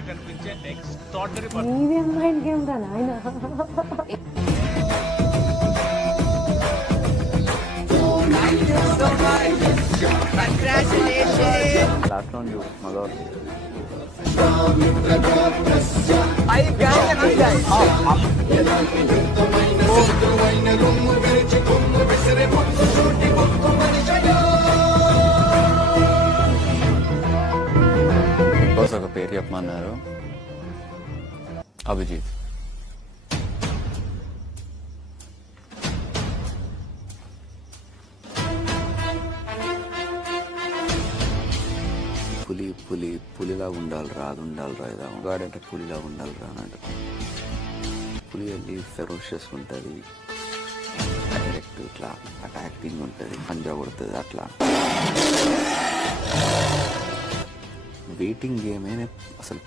గా కనిపించే extraordinary నీదేం mind game రా నాయన. లాస్ట్ రౌండ్ మగవారు ఒక పేరు చెప్పమన్నారు. అభిజిత్. పులిలా ఉండాలిరా, అది ఉండాలిరా, ఇది గాడంటే పులిలా ఉండాలిరా అన్నట్టు. పులి వెళ్ళి ఫెరోషియస్ ఉంటుంది, డైరెక్ట్ ఇట్లా అటాకింగ్ ఉంటుంది, పంజా కొడుతుంది. అట్లా వెయిటింగ్ గేమ్ అసలు